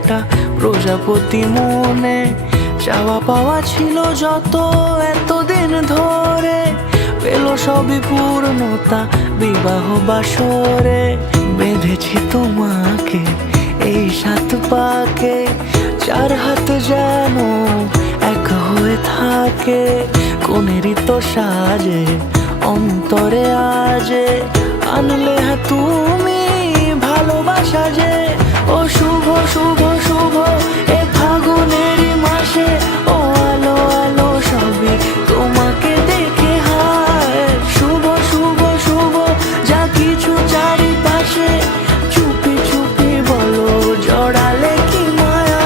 একশোটা প্রজাপতি মনে, চাওয়া পাওয়া ছিল যত এতদিন ধরে, পেল সবই পূর্ণতা বিবাহ বাসরে। বেঁধেছি তোমাকে এই 7 পাকে, 4 হাত যেন এক হয়ে থাকে, কোনেরই তো সাজে অন্তরে আজে আনলে তুমি ভালোবাসা যে। ও শুভ শুভ শুভ এ ফাগুনেরই মাসে, ও আলো আলো সবই তোমাকে দেখে হায়। শুভ শুভ শুভ যা কিছু চারিপাশে, চুপি চুপি বলো জড়ালে কি মায়া।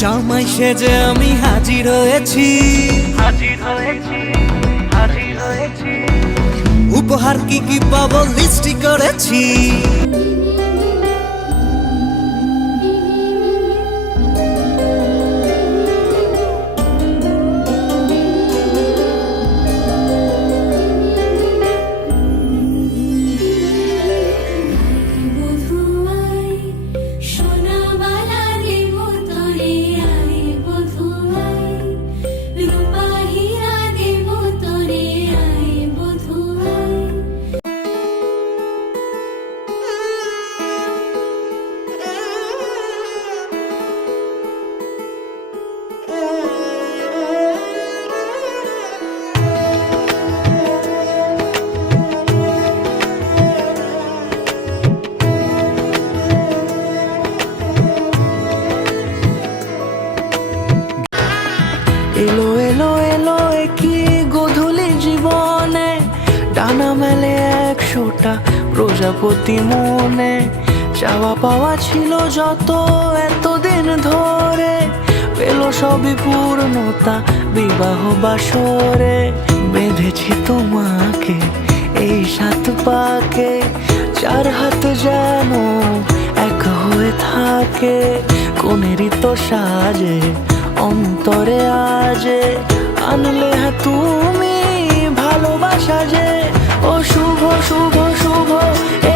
জামাই সেজে আমি হাজির হয়েছি, উপহার কি কি পাবো লিস্টি করেছি। এলো এলো এলো কি গোধূলি জীবনে, ডানা মেলে 100টা প্রজাপতি মনে, চাওয়া পাওয়া ছিল যত এতদিন ধরে, পেল সবই পূর্ণতা বিবাহ বাসরে। বেঁধেছি তোমাকে এই 7 পাকে, 4 হাত যেন এক হয়ে থাকে, কোনেরই তো সাজে অন্তরে আজে আনলে তুমি ভালোবাসা যে। ও শুভ শুভ শুভ এ